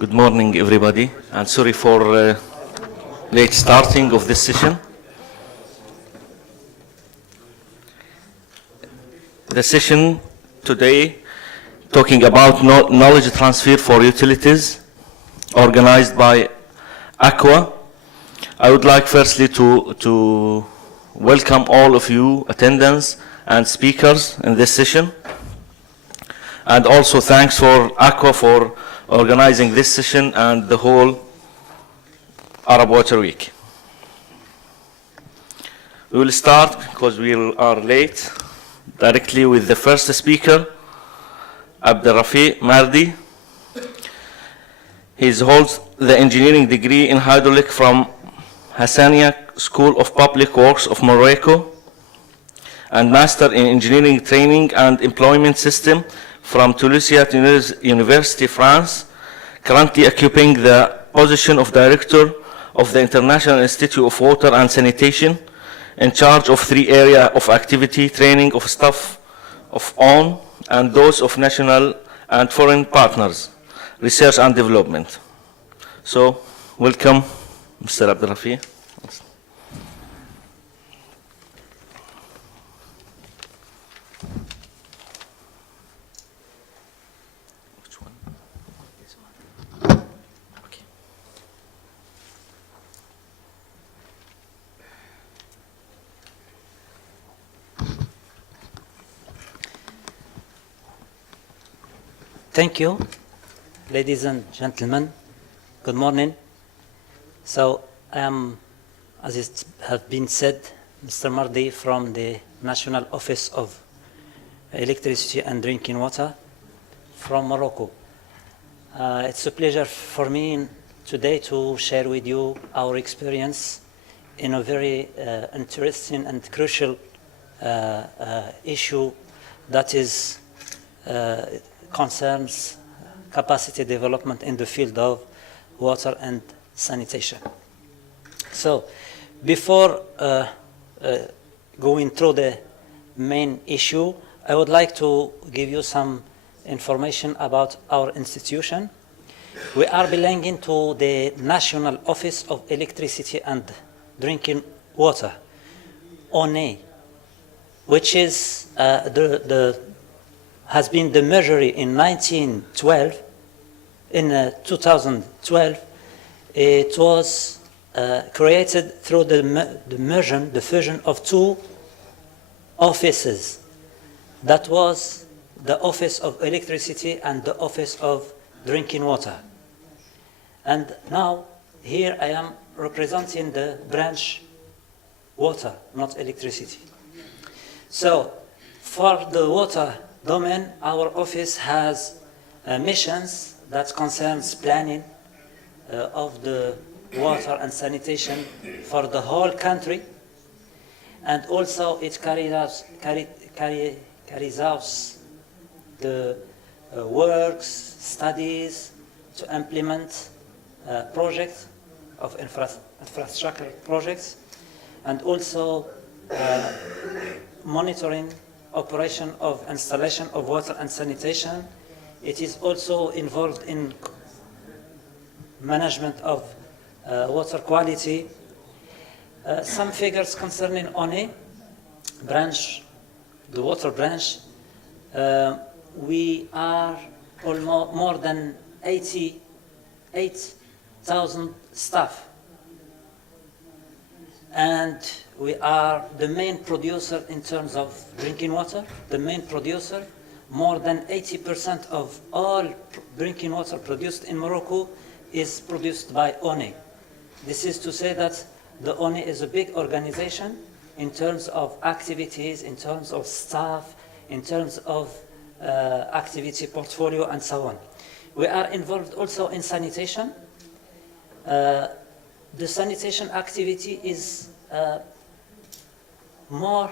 Good morning, everybody, and sorry for late starting of this session. The session today talking about knowledge transfer for utilities organized by Aqua. I would like firstly to welcome all of you attendants and speakers in this session. And also thanks for Aqua for organizing this session and the whole Arab Water Week. We will start, because we are late, directly with the first speaker, Abdelrafi Mardi. He holds the engineering degree in hydraulic from Hassania School of Public Works of Morocco and Master in Engineering Training and Employment System from Toulouse University, France, currently occupying the position of Director of the International Institute of Water and Sanitation, in charge of 3 areas of activity: training of staff of own and those of national and foreign partners, research and development. So, welcome, Mr. Abdelrafi. Thank you, ladies and gentlemen. Good morning. So I am, as it has been said, Mr. Mardi from the National Office of Electricity and Drinking Water from Morocco. It's a pleasure for me today to share with you our experience in a very interesting and crucial issue that is concerns capacity development in the field of water and sanitation. So, before going through the main issue, I would like to give you some information about our institution. We are belonging to the National Office of Electricity and Drinking Water, ONE, which is has been the measure in 1912. In 2012, it was created through the fusion of 2 offices. That was the Office of Electricity and the Office of Drinking Water. And now, here I am representing the branch water, not electricity. So, for the water domain, our office has missions that concerns planning of the water and sanitation for the whole country, and also it carries out the works, studies to implement projects of infrastructure projects, and also monitoring operation of installation of water and sanitation. It is also involved in management of water quality. Some figures concerning ONE branch, the water branch. We are almost more than 88,000 staff. And we are the main producer in terms of drinking water, the main producer. More than 80% of all drinking water produced in Morocco is produced by ONE. This is to say that the ONE is a big organization in terms of activities, in terms of staff, in terms of activity portfolio, and so on. We are involved also in sanitation. The sanitation activity is more,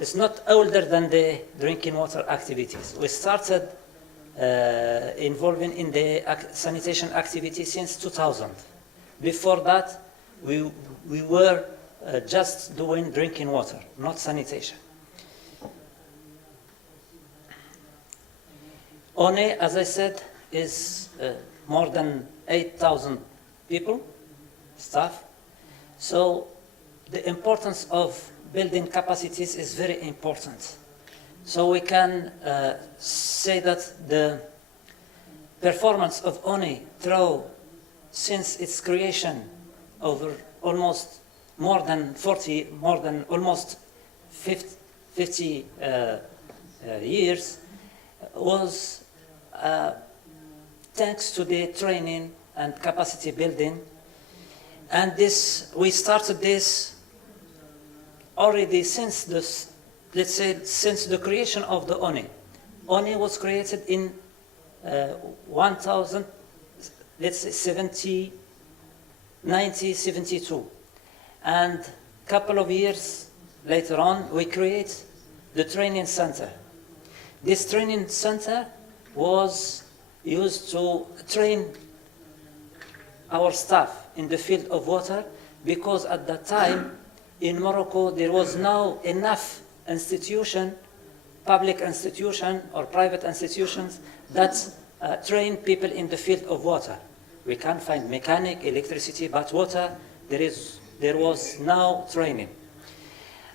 it's not older than the drinking water activities. We started involving in the sanitation activity since 2000. Before that, we were just doing drinking water, not sanitation. ONE, as I said, is more than 8,000 people, staff. So the importance of building capacities is very important. So we can say that the performance of ONI since its creation over almost almost 50 years was thanks to the training and capacity building. And we started this already since since the creation of the ONI. ONI was created in 1972. And a couple of years later on, we create the training center. This training center was used to train our staff in the field of water, because at that time in Morocco there was no enough institution, public institution or private institutions that train people in the field of water. We can find mechanic, electricity, but water, there was no training.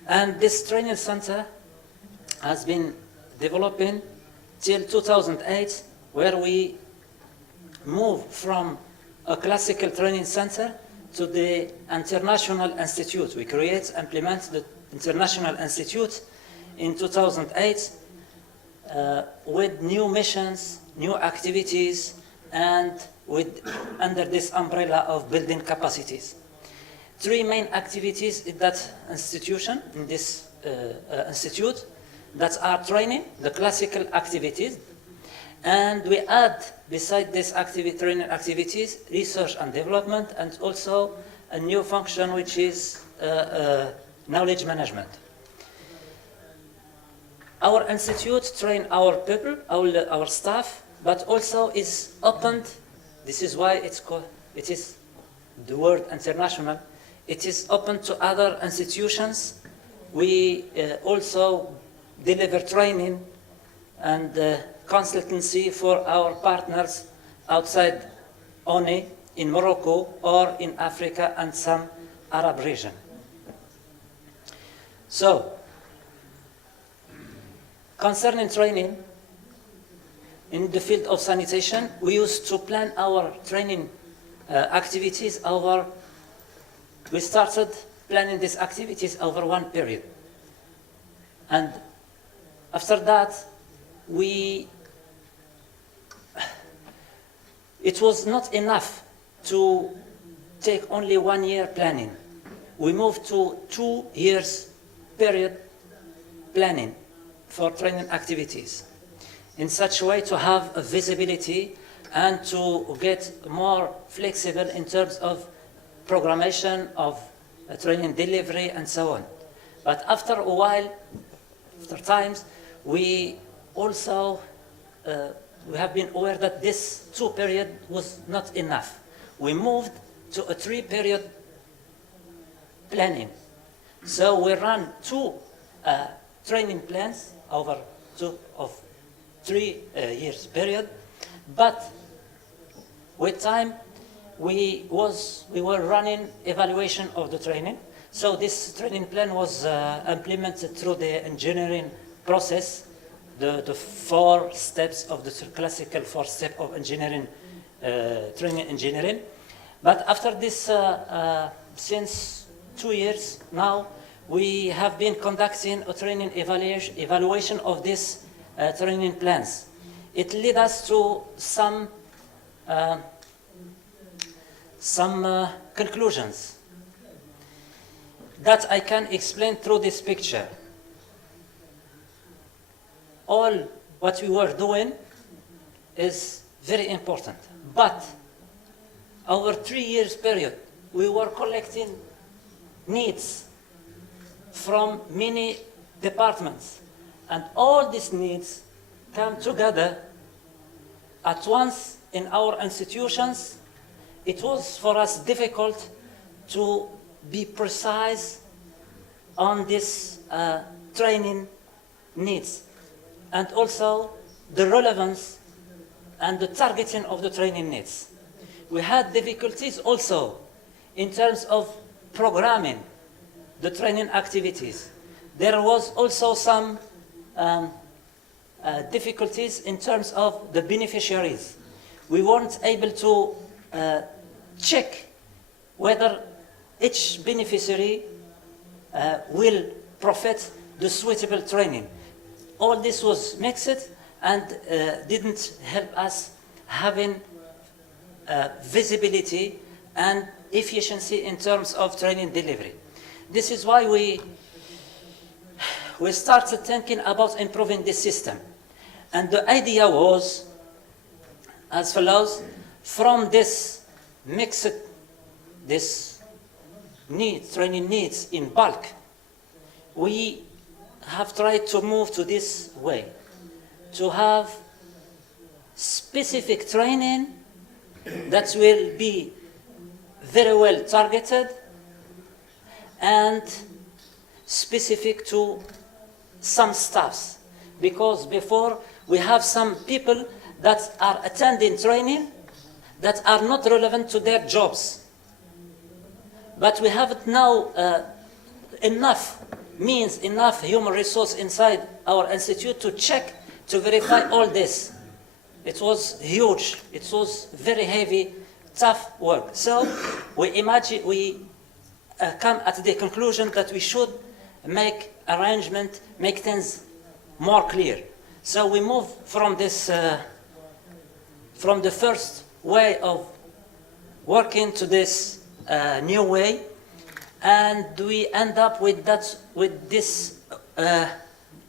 And this training center has been developing till 2008, where we moved from a classical training center to the International Institute. We implement the International Institute in 2008 with new missions, new activities, and under this umbrella of building capacities. Three main activities in that institution, in this institute, that are training, the classical activities, and we add, beside this training activities, research and development, and also a new function which is knowledge management. Our institute train our people, our staff, but also is opened. This is why it is the word international. It is open to other institutions. We also deliver training and consultancy for our partners outside ONI, in Morocco or in Africa and some Arab region. So, concerning training in the field of sanitation, we used to plan our training activities we started planning these activities over one period. And after that, it was not enough to take only 1 year planning. We moved to 2 years period planning for training activities, in such a way to have a visibility and to get more flexible in terms of programmation of training delivery and so on. But after a while, after times, we also we have been aware that this 2 period was not enough. We moved to a 3 period planning. So we ran 2 training plans over 3 years period, but with time we were running evaluation of the training. So this training plan was implemented through the engineering process, the 4 steps of the classical 4 step of engineering, training engineering. But after this, since 2 years now, we have been conducting a training evaluation of these training plans. It led us to some conclusions that I can explain through this picture. All what we were doing is very important, but over 3 years period, we were collecting needs from many departments, and all these needs come together at once in our institutions. It was for us difficult to be precise on this training needs, and also the relevance and the targeting of the training needs. We had difficulties also in terms of programming the training activities. There was also some difficulties in terms of the beneficiaries. We weren't able to check whether each beneficiary will profit the suitable training. All this was mixed and didn't help us having visibility and efficiency in terms of training delivery. This is why we started thinking about improving this system. And the idea was as follows: from this mixed, this training needs in bulk, we have tried to move to this way, to have specific training that will be very well targeted and specific to some staffs. Because before, we have some people that are attending training that are not relevant to their jobs. But we have now enough means, enough human resource inside our institute to check, to verify all this. It was huge. It was very heavy, tough work. So we come at the conclusion that we should make arrangement, make things more clear. So we move from this, from the first way of working to this new way, and we end up with this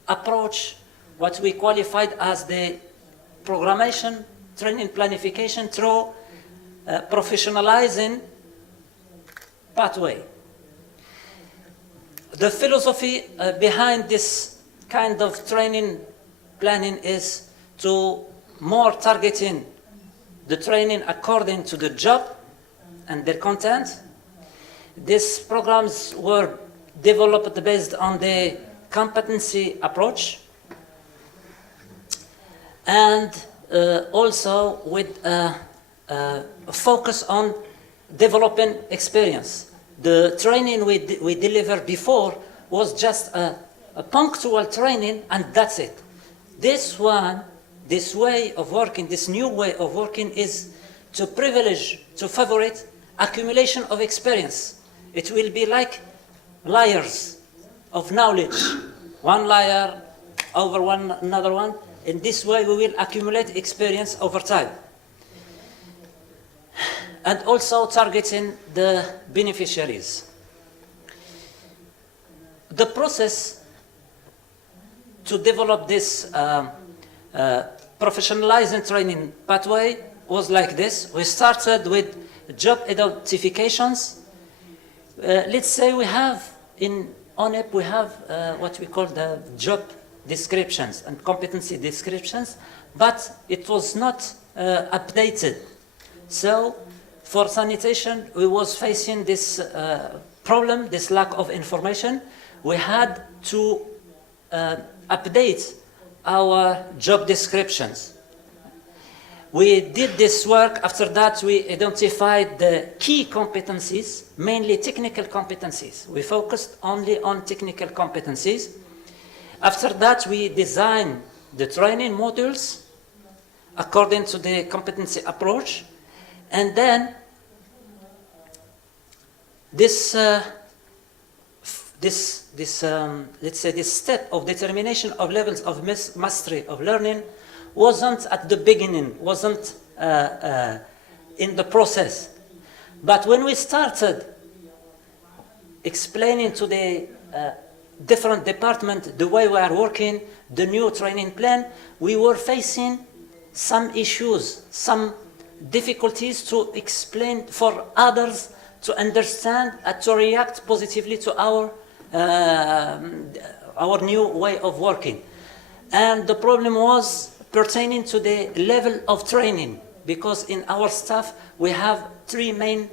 approach, what we qualified as the programmation, training planification through professionalizing pathway. The philosophy behind this kind of training planning is to more targeting the training according to the job and their content. These programs were developed based on the competency approach, and also with a focus on developing experience. The training we delivered before was just a punctual training, and that's it. This way of working, this new way of working, is to privilege, to favorite accumulation of experience. It will be like layers of knowledge, one layer over another one. In this way, we will accumulate experience over time. And also targeting the beneficiaries. The process to develop this professionalizing training pathway was like this. We started with job identifications. Let's say we have in ONEP, we have what we call the job descriptions and competency descriptions, but it was not updated. So for sanitation, we was facing this problem, this lack of information. We had to update our job descriptions. We did this work. After that, we identified the key competencies, mainly technical competencies. We focused only on technical competencies. After that, we designed the training modules according to the competency approach. And then let's say this step of determination of levels of mastery of learning wasn't at the beginning, wasn't in the process. But when we started explaining to the different departments the way we are working, the new training plan, we were facing some issues, some difficulties to explain for others to understand and to react positively to our new way of working. And the problem was pertaining to the level of training, because in our staff we have three main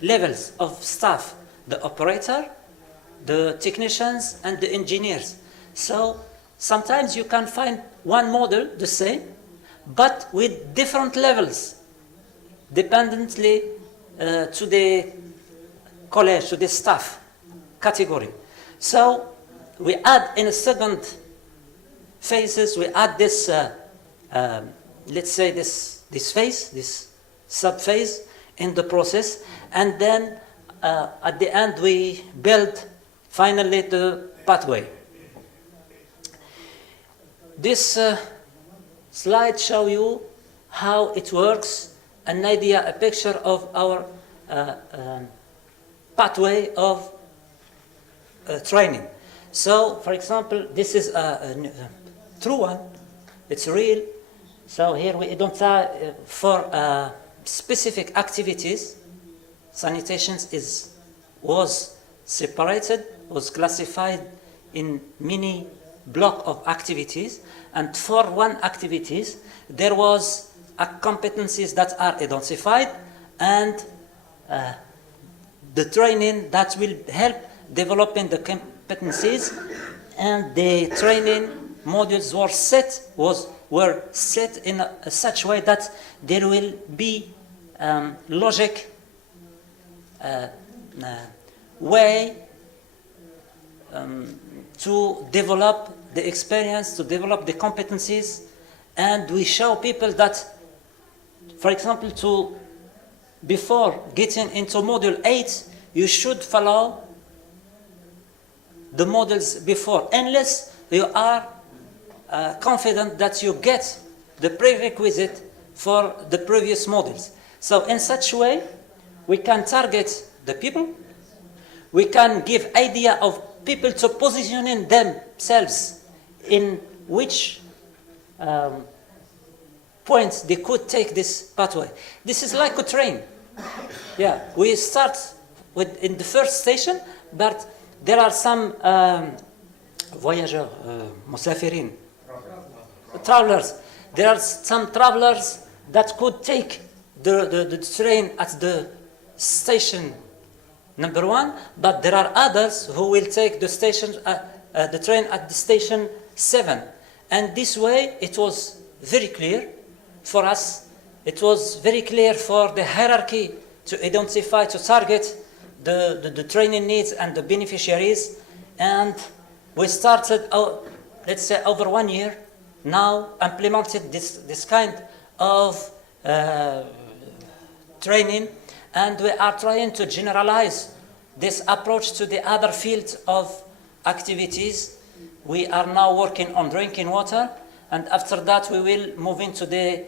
levels of staff: the operator, the technicians, and the engineers. So sometimes you can find one model the same, but with different levels, dependently to the college, to the staff category. So we add in a second phases, we add this, let's say this phase, this sub-phase in the process, and then at the end we build finally the pathway. This slide shows you how it works, an idea, a picture of our pathway of training. So, for example, this is a true one. It's real. So here we identify for specific activities. Sanitation was separated, was classified in many block of activities, and for one activities there was competencies that are identified and the training that will help developing the competencies, and the training modules were set in such way that there will be logic way to develop the experience, to develop the competencies, and we show people that, for example, before getting into module 8, you should follow the modules before, unless you are confident that you get the prerequisite for the previous modules. So in such way, we can target the people, we can give idea of people to positioning themselves in which points they could take this pathway. This is like a train. Yeah, we start in the first station, but there are some voyageurs, musafirin, travelers. There are some travelers that could take the train at the station number 1, but there are others who will take the train at the station 7. And this way, it was very clear for us. It was very clear for the hierarchy to identify, to target the training needs and the beneficiaries. And we started, let's say, over 1 year now, implemented this kind of training, and we are trying to generalize this approach to the other fields of activities. We are now working on drinking water, and after that we will move into the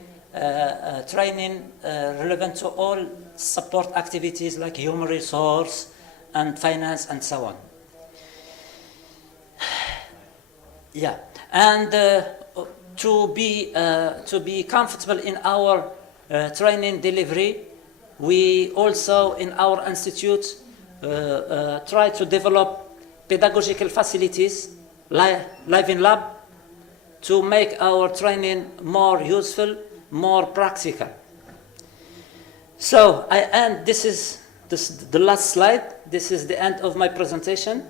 training relevant to all support activities like human resource and finance and so on. Yeah, and to be comfortable in our training delivery, we also in our institute try to develop pedagogical facilities, live in lab, to make our training more useful, more practical. So this is the last slide. This is the end of my presentation.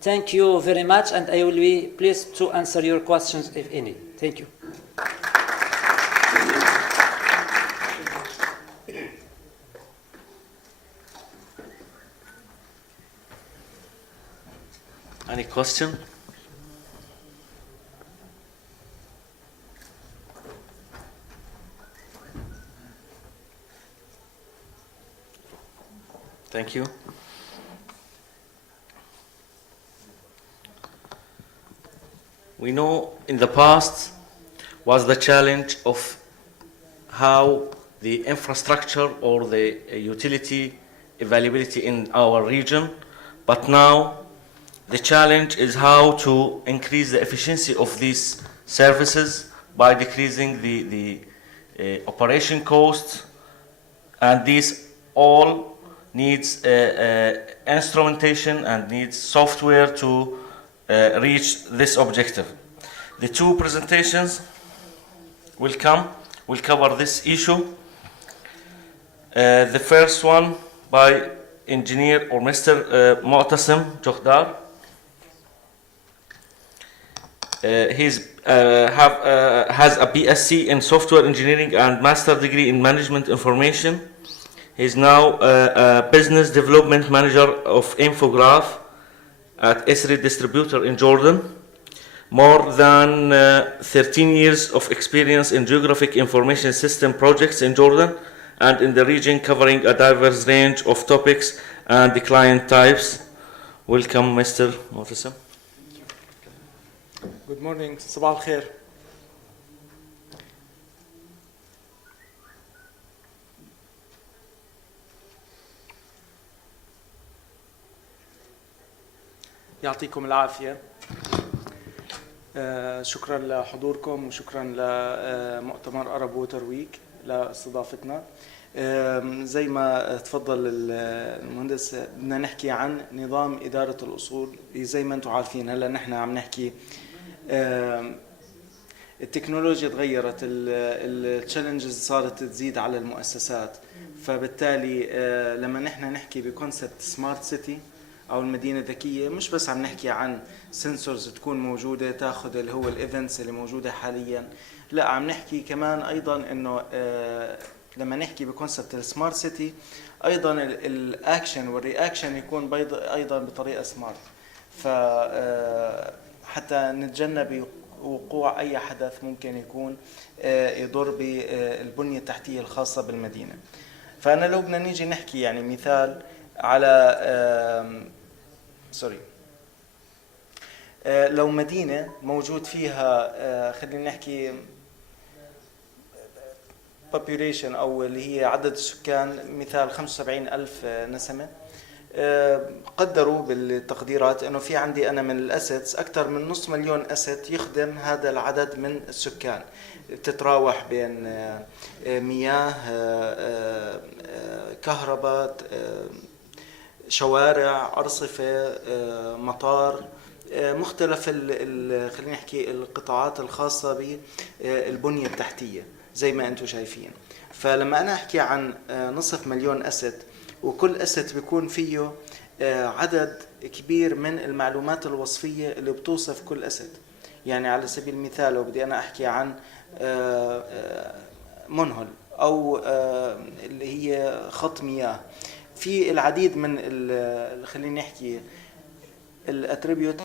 Thank you very much, and I will be pleased to answer your questions if any. Thank you. Any question? Thank you. We know in the past was the challenge of how the infrastructure or the utility availability in our region, but now the challenge is how to increase the efficiency of these services by decreasing the operation costs, and these all needs instrumentation and needs software to reach this objective. The two presentations will cover this issue. The first one by engineer or Mr. Mu'tasim Jokdar. has a BSc in software engineering and master degree in management information. He's now a business development manager of Infograph at Esri Distributor in Jordan. More than 13 years of experience in geographic information system projects in Jordan and in the region, covering a diverse range of topics and the client types. Welcome, Mr. Mofisa. Good morning. صباح الخير. يعطيكم العافية. شكرا لحضوركم وشكرا لمؤتمر أرب ووتر ويك لاستضافتنا. زي ما تفضل المهندس، بدنا نحكي عن نظام إدارة الأصول. زي ما انتم عارفين هلا نحن عم نحكي التكنولوجيا تغيرت، التشالنجز صارت تزيد على المؤسسات، فبالتالي لما نحن نحكي بكونسبت سمارت سيتي او المدينه الذكيه، مش بس عم نحكي عن سنسورز تكون موجوده تاخذ اللي هو الايفنتس اللي موجوده حاليا، لا عم نحكي كمان ايضا انه لما نحكي بكونسبت السمارت سيتي ايضا الاكشن والرياكشن يكون ايضا بطريقه سمارت، ف حتى نتجنب وقوع اي حدث ممكن يكون يضر بالبنيه التحتيه الخاصه بالمدينه. فانا لو بدنا نيجي نحكي يعني مثال على لو مدينه موجود فيها خلينا نحكي population او اللي هي عدد السكان مثال 75,000 نسمه، قدروا بالتقديرات انه في عندي انا من الاسيتس اكثر من نص مليون اسيت يخدم هذا العدد من السكان، تتراوح بين مياه، كهرباء، شوارع، ارصفه، مطار، مختلف خلينا نحكي القطاعات الخاصه بالبنيه التحتيه زي ما انتم شايفين. فلما انا احكي عن نصف مليون اسيت، وكل اسيت بيكون فيه عدد كبير من المعلومات الوصفيه اللي بتوصف كل اسيت. يعني على سبيل المثال لو بدي انا احكي عن منهل او اللي هي خط مياه، في العديد من خلينا نحكي الاتريبيوت